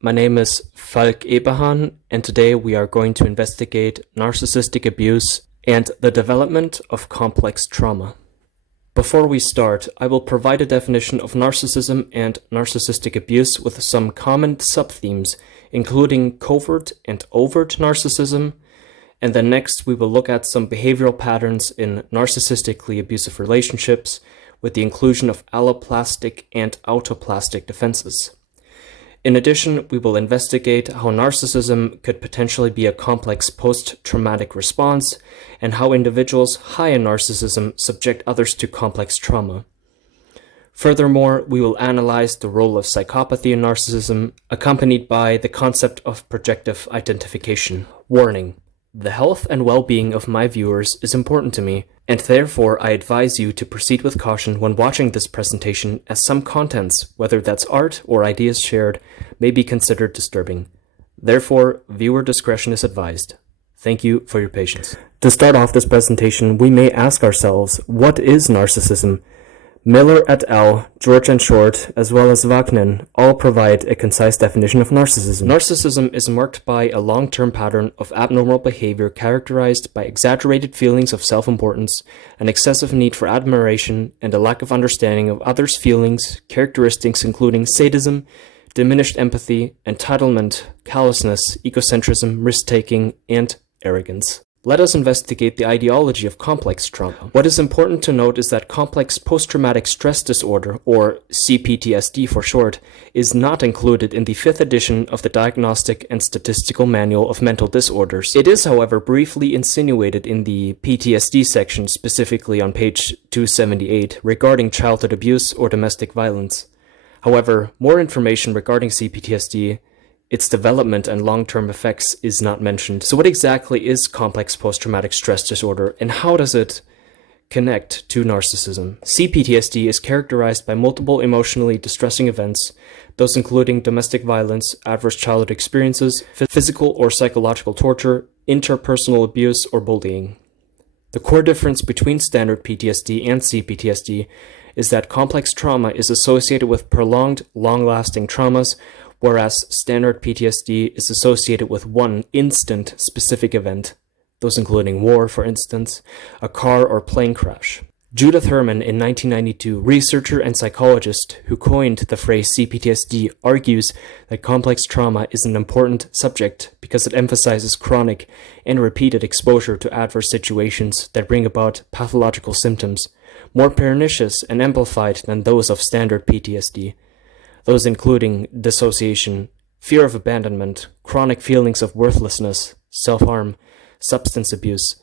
My name is Falk Eberhahn, and today we are going to investigate narcissistic abuse and the development of complex trauma. Before we start, I will provide a definition of narcissism and narcissistic abuse with some common subthemes, including covert and overt narcissism, and then next we will look at some behavioral patterns in narcissistically abusive relationships with the inclusion of alloplastic and autoplastic defenses. In addition, we will investigate how narcissism could potentially be a complex post-traumatic response and how individuals high in narcissism subject others to complex trauma. Furthermore, we will analyze the role of psychopathy in narcissism, accompanied by the concept of projective identification. Warning: the health and well-being of my viewers is important to me, and therefore I advise you to proceed with caution when watching this presentation, as some contents, whether that's art or ideas shared, may be considered disturbing. Therefore, viewer discretion is advised. Thank you for your patience. To start off this presentation, we may ask ourselves, what is narcissism? Miller et al., George and Short, as well as Wagner, all provide a concise definition of narcissism. Narcissism is marked by a long-term pattern of abnormal behavior characterized by exaggerated feelings of self-importance, an excessive need for admiration, and a lack of understanding of others' feelings, characteristics including sadism, diminished empathy, entitlement, callousness, egocentrism, risk-taking, and arrogance. Let us investigate the ideology of complex trauma. What is important to note is that complex post-traumatic stress disorder, or CPTSD for short, is not included in the 5th edition of the Diagnostic and Statistical Manual of Mental Disorders. It is, however, briefly insinuated in the PTSD section, specifically on page 278, regarding childhood abuse or domestic violence. However, more information regarding CPTSD, its development and long-term effects, is not mentioned. So what exactly is complex post-traumatic stress disorder, and how does it connect to narcissism? CPTSD is characterized by multiple emotionally distressing events, those including domestic violence, adverse childhood experiences, physical or psychological torture, interpersonal abuse, or bullying. The core difference between standard PTSD and CPTSD is that complex trauma is associated with prolonged, long-lasting traumas, whereas standard PTSD is associated with one instant specific event, those including war, for instance, a car or plane crash. Judith Herman, in 1992, researcher and psychologist who coined the phrase CPTSD, argues that complex trauma is an important subject because it emphasizes chronic and repeated exposure to adverse situations that bring about pathological symptoms, more pernicious and amplified than those of standard PTSD. Those including dissociation, fear of abandonment, chronic feelings of worthlessness, self-harm, substance abuse,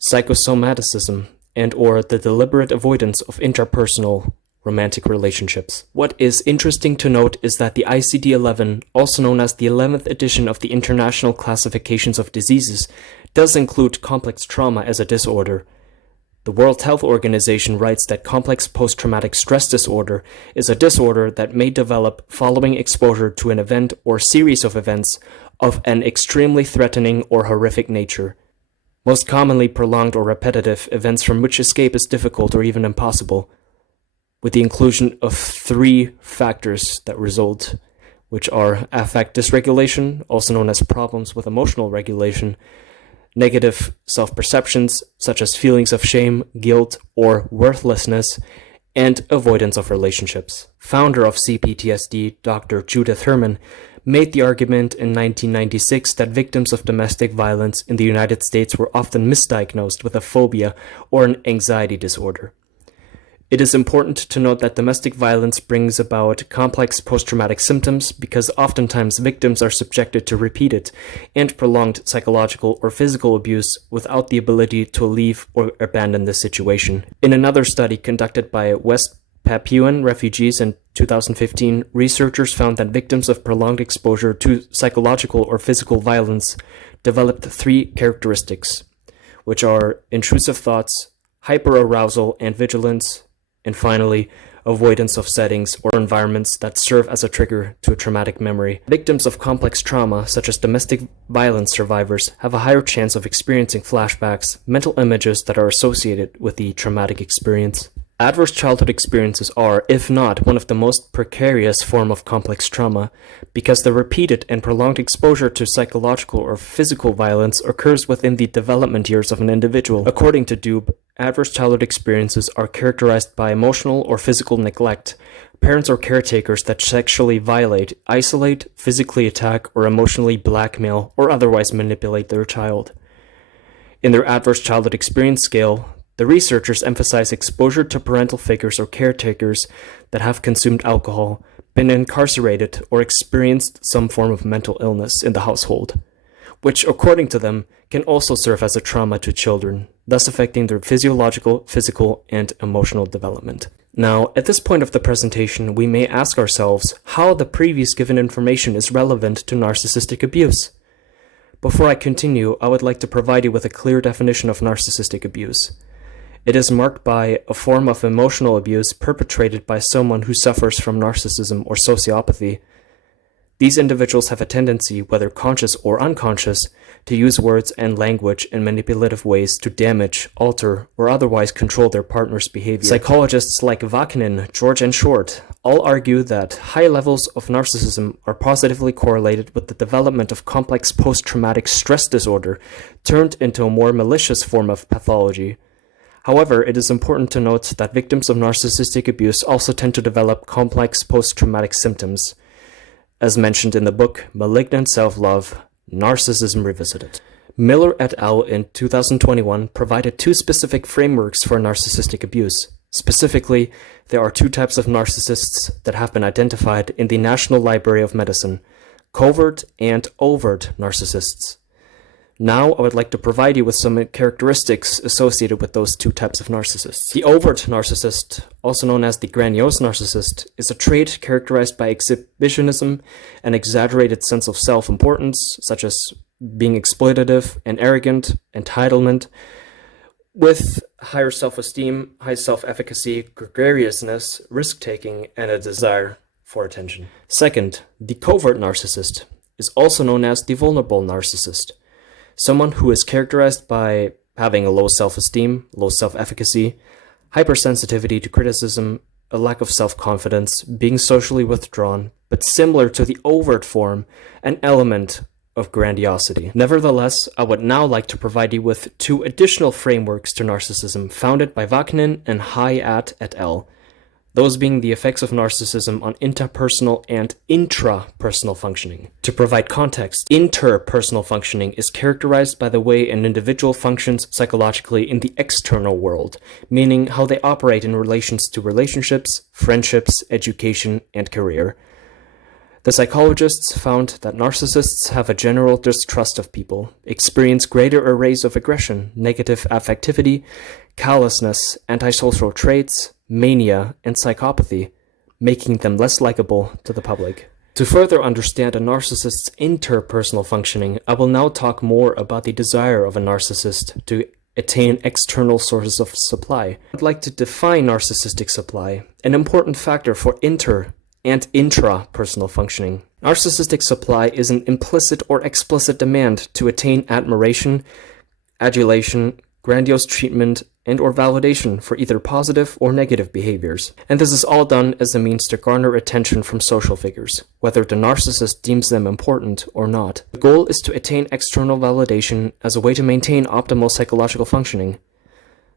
psychosomaticism, and/or the deliberate avoidance of interpersonal romantic relationships. What is interesting to note is that the ICD-11, also known as the 11th edition of the International Classifications of Diseases, does include complex trauma as a disorder. The World Health Organization writes that complex post-traumatic stress disorder is a disorder that may develop following exposure to an event or series of events of an extremely threatening or horrific nature. Most commonly prolonged or repetitive events from which escape is difficult or even impossible, with the inclusion of 3 factors that result, which are affect dysregulation, also known as problems with emotional regulation, negative self-perceptions, such as feelings of shame, guilt, or worthlessness, and avoidance of relationships. Founder of CPTSD, Dr. Judith Herman, made the argument in 1996 that victims of domestic violence in the United States were often misdiagnosed with a phobia or an anxiety disorder. It is important to note that domestic violence brings about complex post-traumatic symptoms because oftentimes victims are subjected to repeated and prolonged psychological or physical abuse without the ability to leave or abandon the situation. In another study conducted by West Papuan refugees in 2015, researchers found that victims of prolonged exposure to psychological or physical violence developed 3 characteristics, which are intrusive thoughts, hyperarousal and vigilance, and finally, avoidance of settings or environments that serve as a trigger to a traumatic memory. Victims of complex trauma, such as domestic violence survivors, have a higher chance of experiencing flashbacks, mental images that are associated with the traumatic experience. Adverse childhood experiences are, if not, one of the most precarious form of complex trauma, because the repeated and prolonged exposure to psychological or physical violence occurs within the development years of an individual. According to Dube, adverse childhood experiences are characterized by emotional or physical neglect, parents or caretakers that sexually violate, isolate, physically attack, or emotionally blackmail or otherwise manipulate their child. In their adverse childhood experience scale, the researchers emphasize exposure to parental figures or caretakers that have consumed alcohol, been incarcerated, or experienced some form of mental illness in the household, which, according to them, can also serve as a trauma to children, thus affecting their physiological, physical, and emotional development. Now, at this point of the presentation, we may ask ourselves how the previous given information is relevant to narcissistic abuse. Before I continue, I would like to provide you with a clear definition of narcissistic abuse. It is marked by a form of emotional abuse perpetrated by someone who suffers from narcissism or sociopathy. These individuals have a tendency, whether conscious or unconscious, to use words and language in manipulative ways to damage, alter, or otherwise control their partner's behavior. Psychologists like Vaknin, George, and Short all argue that high levels of narcissism are positively correlated with the development of complex post-traumatic stress disorder turned into a more malicious form of pathology. However, it is important to note that victims of narcissistic abuse also tend to develop complex post-traumatic symptoms, as mentioned in the book Malignant Self-Love, Narcissism Revisited. Miller et al. In 2021 provided two specific frameworks for narcissistic abuse. Specifically, there are two types of narcissists that have been identified in the National Library of Medicine: covert and overt narcissists. Now, I would like to provide you with some characteristics associated with those two types of narcissists. The overt narcissist, also known as the grandiose narcissist, is a trait characterized by exhibitionism, an exaggerated sense of self-importance, such as being exploitative and arrogant, entitlement, with higher self-esteem, high self-efficacy, gregariousness, risk-taking, and a desire for attention. Second, the covert narcissist is also known as the vulnerable narcissist. Someone who is characterized by having a low self-esteem, low self-efficacy, hypersensitivity to criticism, a lack of self-confidence, being socially withdrawn, but similar to the overt form, an element of grandiosity. Nevertheless, I would now like to provide you with two additional frameworks to narcissism founded by Vaknin and Hayat et al., those being the effects of narcissism on interpersonal and intrapersonal functioning. To provide context, interpersonal functioning is characterized by the way an individual functions psychologically in the external world, meaning how they operate in relations to relationships, friendships, education, and career. The psychologists found that narcissists have a general distrust of people, experience greater arrays of aggression, negative affectivity, callousness, antisocial traits, mania, and psychopathy, making them less likable to the public. To further understand a narcissist's interpersonal functioning, I will now talk more about the desire of a narcissist to attain external sources of supply. I'd like to define narcissistic supply, an important factor for inter and intrapersonal functioning. Narcissistic supply is an implicit or explicit demand to attain admiration, adulation, grandiose treatment, and or validation for either positive or negative behaviors. And this is all done as a means to garner attention from social figures, whether the narcissist deems them important or not. The goal is to attain external validation as a way to maintain optimal psychological functioning.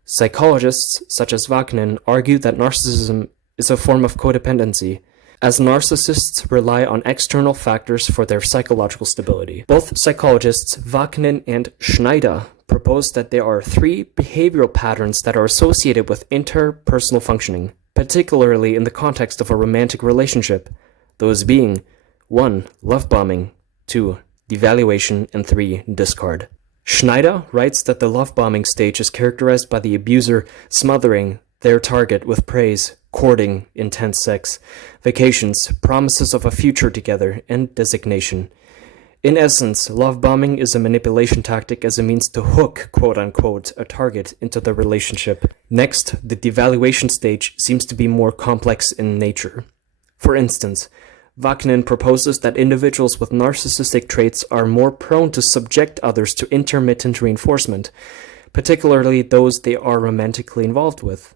Psychologists, such as Vaknin, argue that narcissism is a form of codependency, as narcissists rely on external factors for their psychological stability. Both psychologists, Vaknin and Schneider, propose that there are three behavioral patterns that are associated with interpersonal functioning, particularly in the context of a romantic relationship, those being 1. Love bombing, 2. Devaluation, and 3. Discard. Schneider writes that the love bombing stage is characterized by the abuser smothering their target with praise, courting, intense sex, vacations, promises of a future together, and designation. In essence, love bombing is a manipulation tactic as a means to hook, quote-unquote, a target into the relationship. Next, the devaluation stage seems to be more complex in nature. For instance, Vaknin proposes that individuals with narcissistic traits are more prone to subject others to intermittent reinforcement, particularly those they are romantically involved with.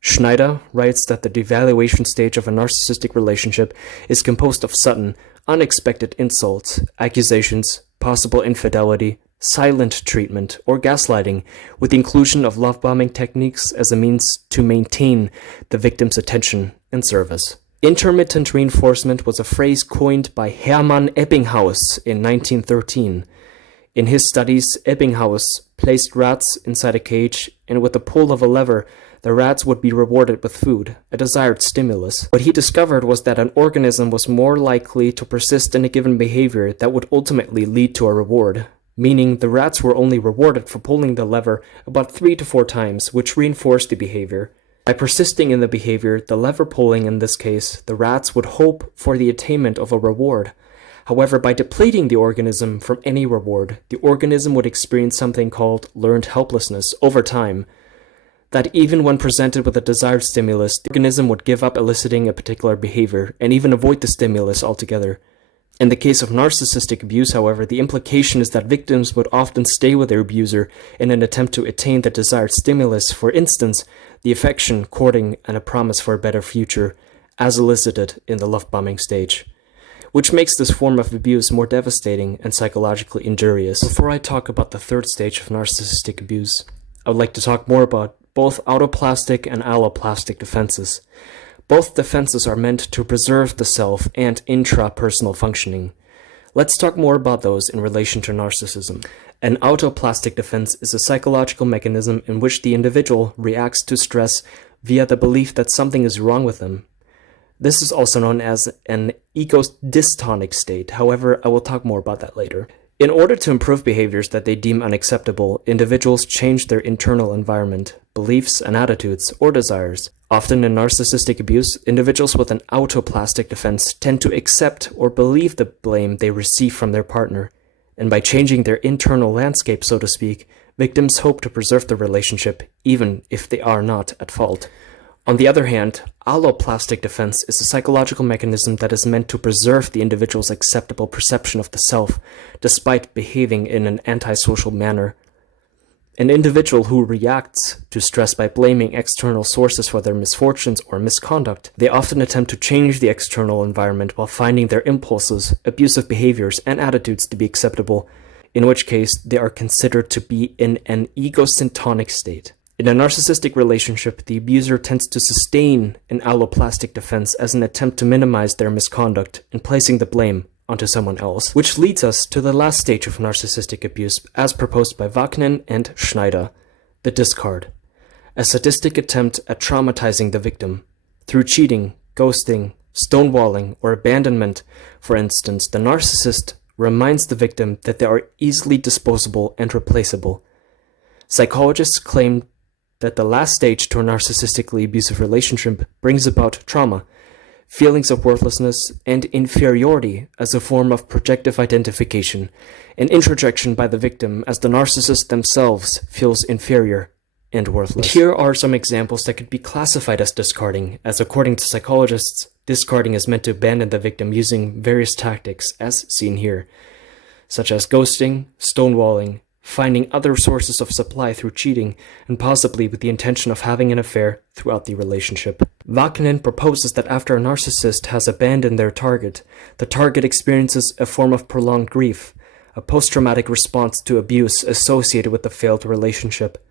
Schneider writes that the devaluation stage of a narcissistic relationship is composed of sudden, unexpected insults, accusations, possible infidelity, silent treatment, or gaslighting, with the inclusion of love-bombing techniques as a means to maintain the victim's attention and service. Intermittent reinforcement was a phrase coined by Hermann Ebbinghaus in 1913. In his studies, Ebbinghaus placed rats inside a cage, and with the pull of a lever, the rats would be rewarded with food, a desired stimulus. What he discovered was that an organism was more likely to persist in a given behavior that would ultimately lead to a reward, meaning the rats were only rewarded for pulling the lever about 3 to 4 times, which reinforced the behavior. By persisting in the behavior, the lever pulling in this case, the rats would hope for the attainment of a reward. However, by depleting the organism from any reward, the organism would experience something called learned helplessness over time, that even when presented with a desired stimulus, the organism would give up eliciting a particular behavior and even avoid the stimulus altogether. In the case of narcissistic abuse, however, the implication is that victims would often stay with their abuser in an attempt to attain the desired stimulus, for instance, the affection, courting, and a promise for a better future, as elicited in the love-bombing stage, which makes this form of abuse more devastating and psychologically injurious. Before I talk about the third stage of narcissistic abuse, I would like to talk more about both autoplastic and alloplastic defenses. Both defenses are meant to preserve the self and intrapersonal functioning. Let's talk more about those in relation to narcissism. An autoplastic defense is a psychological mechanism in which the individual reacts to stress via the belief that something is wrong with them. This is also known as an ego-dystonic state. However, I will talk more about that later. In order to improve behaviors that they deem unacceptable, individuals change their internal environment, beliefs, and attitudes, or desires. Often in narcissistic abuse, individuals with an autoplastic defense tend to accept or believe the blame they receive from their partner. And by changing their internal landscape, so to speak, victims hope to preserve the relationship, even if they are not at fault. On the other hand, alloplastic defense is a psychological mechanism that is meant to preserve the individual's acceptable perception of the self, despite behaving in an antisocial manner. An individual who reacts to stress by blaming external sources for their misfortunes or misconduct, they often attempt to change the external environment while finding their impulses, abusive behaviors, and attitudes to be acceptable, in which case they are considered to be in an ego-syntonic state. In a narcissistic relationship, the abuser tends to sustain an alloplastic defense as an attempt to minimize their misconduct and placing the blame onto someone else, which leads us to the last stage of narcissistic abuse as proposed by Wagner and Schneider, the discard, a sadistic attempt at traumatizing the victim. Through cheating, ghosting, stonewalling, or abandonment, for instance, the narcissist reminds the victim that they are easily disposable and replaceable. Psychologists claim that the last stage to a narcissistically abusive relationship brings about trauma, feelings of worthlessness, and inferiority as a form of projective identification, an introjection by the victim as the narcissist themselves feels inferior and worthless. And here are some examples that could be classified as discarding, as according to psychologists, discarding is meant to abandon the victim using various tactics, as seen here, such as ghosting, stonewalling, finding other sources of supply through cheating, and possibly with the intention of having an affair throughout the relationship. Wagner proposes that after a narcissist has abandoned their target, the target experiences a form of prolonged grief, a post-traumatic response to abuse associated with the failed relationship.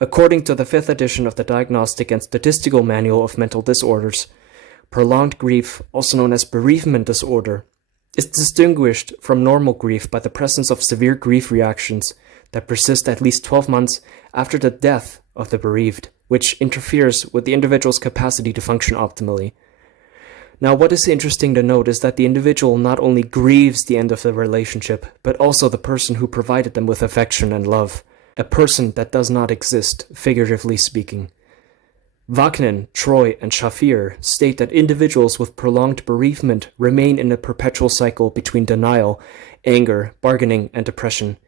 According to the 5th edition of the Diagnostic and Statistical Manual of Mental Disorders, prolonged grief, also known as bereavement disorder, is distinguished from normal grief by the presence of severe grief reactions that persist at least 12 months after the death of the bereaved, which interferes with the individual's capacity to function optimally. Now, what is interesting to note is that the individual not only grieves the end of the relationship, but also the person who provided them with affection and love, a person that does not exist, figuratively speaking. Wagner, Troy, and Shafir state that individuals with prolonged bereavement remain in a perpetual cycle between denial, anger, bargaining, and depression,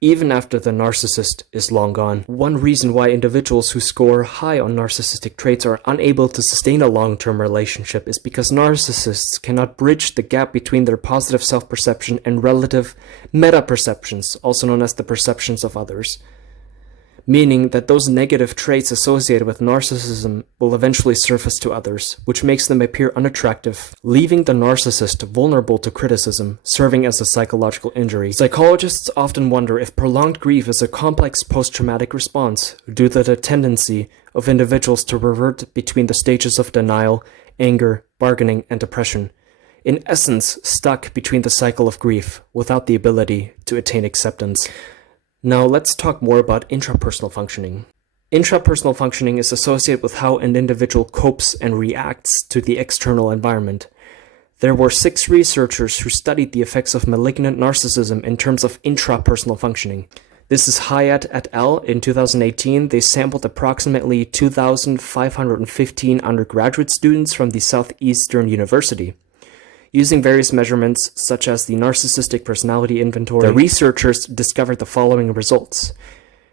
even after the narcissist is long gone. One reason why individuals who score high on narcissistic traits are unable to sustain a long-term relationship is because narcissists cannot bridge the gap between their positive self-perception and relative meta-perceptions, also known as the perceptions of others. meaning that those negative traits associated with narcissism will eventually surface to others, which makes them appear unattractive, leaving the narcissist vulnerable to criticism, serving as a psychological injury. Psychologists often wonder if prolonged grief is a complex post-traumatic response due to the tendency of individuals to revert between the stages of denial, anger, bargaining, and depression, in essence stuck between the cycle of grief without the ability to attain acceptance. Now let's talk more about intrapersonal functioning. Intrapersonal functioning is associated with how an individual copes and reacts to the external environment. There were 6 researchers who studied the effects of malignant narcissism in terms of intrapersonal functioning. This is Hyatt et al. In 2018. They sampled approximately 2,515 undergraduate students from the Southeastern University. Using various measurements, such as the Narcissistic Personality Inventory, the researchers discovered the following results.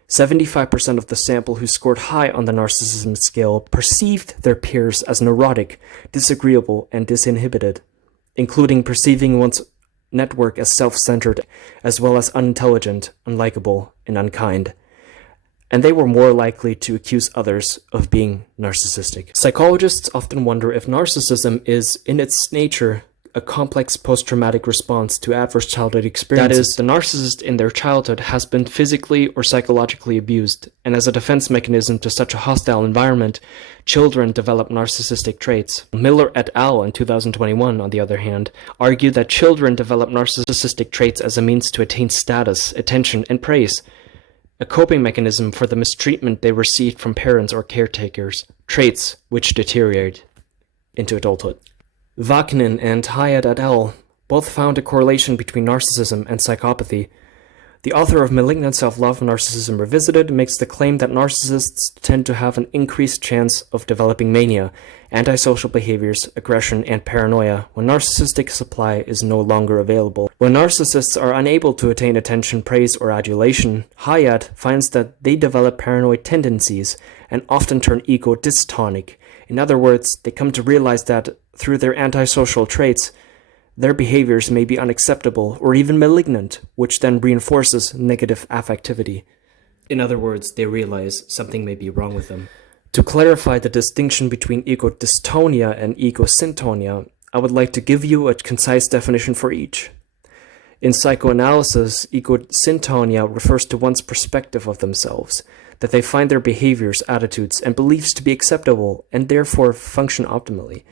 75% of the sample who scored high on the narcissism scale perceived their peers as neurotic, disagreeable, and disinhibited, including perceiving one's network as self-centered, as well as unintelligent, unlikable, and unkind. And they were more likely to accuse others of being narcissistic. Psychologists often wonder if narcissism is, in its nature, a complex post-traumatic response to adverse childhood experiences. That is, the narcissist in their childhood has been physically or psychologically abused, and as a defense mechanism to such a hostile environment, children develop narcissistic traits. Miller et al. In 2021, on the other hand, argued that children develop narcissistic traits as a means to attain status, attention, and praise, a coping mechanism for the mistreatment they received from parents or caretakers, traits which deteriorate into adulthood. Vaknin and Hyatt et al. Both found a correlation between narcissism and psychopathy. The author of Malignant Self-Love Narcissism Revisited makes the claim that narcissists tend to have an increased chance of developing mania, antisocial behaviors, aggression, and paranoia when narcissistic supply is no longer available. When narcissists are unable to attain attention, praise, or adulation, Hyatt finds that they develop paranoid tendencies and often turn ego dystonic. In other words, they come to realize that through their antisocial traits, their behaviors may be unacceptable or even malignant, which then reinforces negative affectivity. In other words, they realize something may be wrong with them. To clarify the distinction between ego dystonia and ego syntonia, I would like to give you a concise definition for each. In psychoanalysis, ego syntonia refers to one's perspective of themselves, that they find their behaviors, attitudes, and beliefs to be acceptable and therefore function optimally.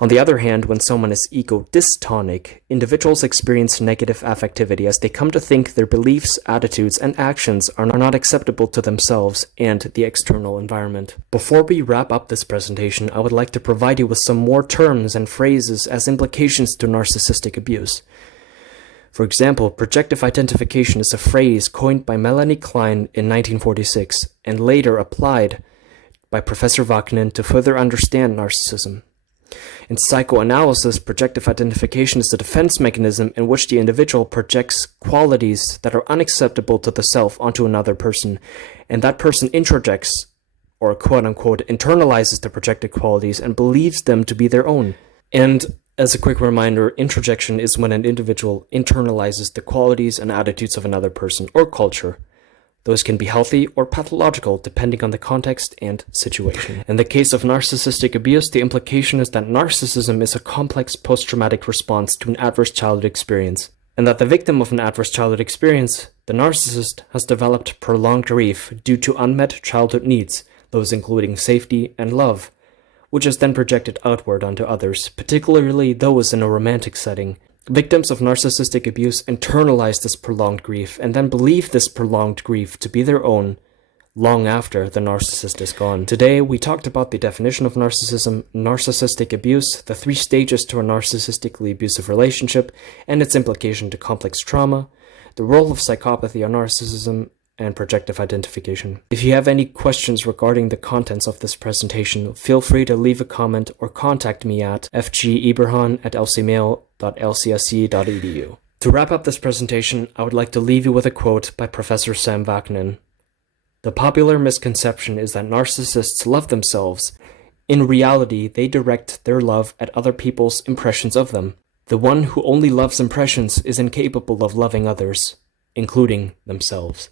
On the other hand, when someone is ego dystonic, individuals experience negative affectivity as they come to think their beliefs, attitudes, and actions are not acceptable to themselves and the external environment. Before we wrap up this presentation, I would like to provide you with some more terms and phrases as implications to narcissistic abuse. For example, projective identification is a phrase coined by Melanie Klein in 1946 and later applied by Professor Vaknin to further understand narcissism. In psychoanalysis, projective identification is the defense mechanism in which the individual projects qualities that are unacceptable to the self onto another person, and that person introjects, or quote-unquote internalizes the projected qualities and believes them to be their own. And as a quick reminder, introjection is when an individual internalizes the qualities and attitudes of another person or culture. Those can be healthy or pathological depending on the context and situation. In the case of narcissistic abuse, the implication is that narcissism is a complex post-traumatic response to an adverse childhood experience, and that the victim of an adverse childhood experience, the narcissist, has developed prolonged grief due to unmet childhood needs, those including safety and love, which is then projected outward onto others, particularly those in a romantic setting. Victims of narcissistic abuse internalize this prolonged grief and then believe this prolonged grief to be their own long after the narcissist is gone. Today, we talked about the definition of narcissism, narcissistic abuse, the 3 stages to a narcissistically abusive relationship, and its implication to complex trauma, the role of psychopathy on narcissism, and projective identification. If you have any questions regarding the contents of this presentation, feel free to leave a comment or contact me at fgeberhahn@lcmail.lcsc.edu. To wrap up this presentation, I would like to leave you with a quote by Professor Sam Vaknin. The popular misconception is that narcissists love themselves. In reality, they direct their love at other people's impressions of them. The one who only loves impressions is incapable of loving others, including themselves.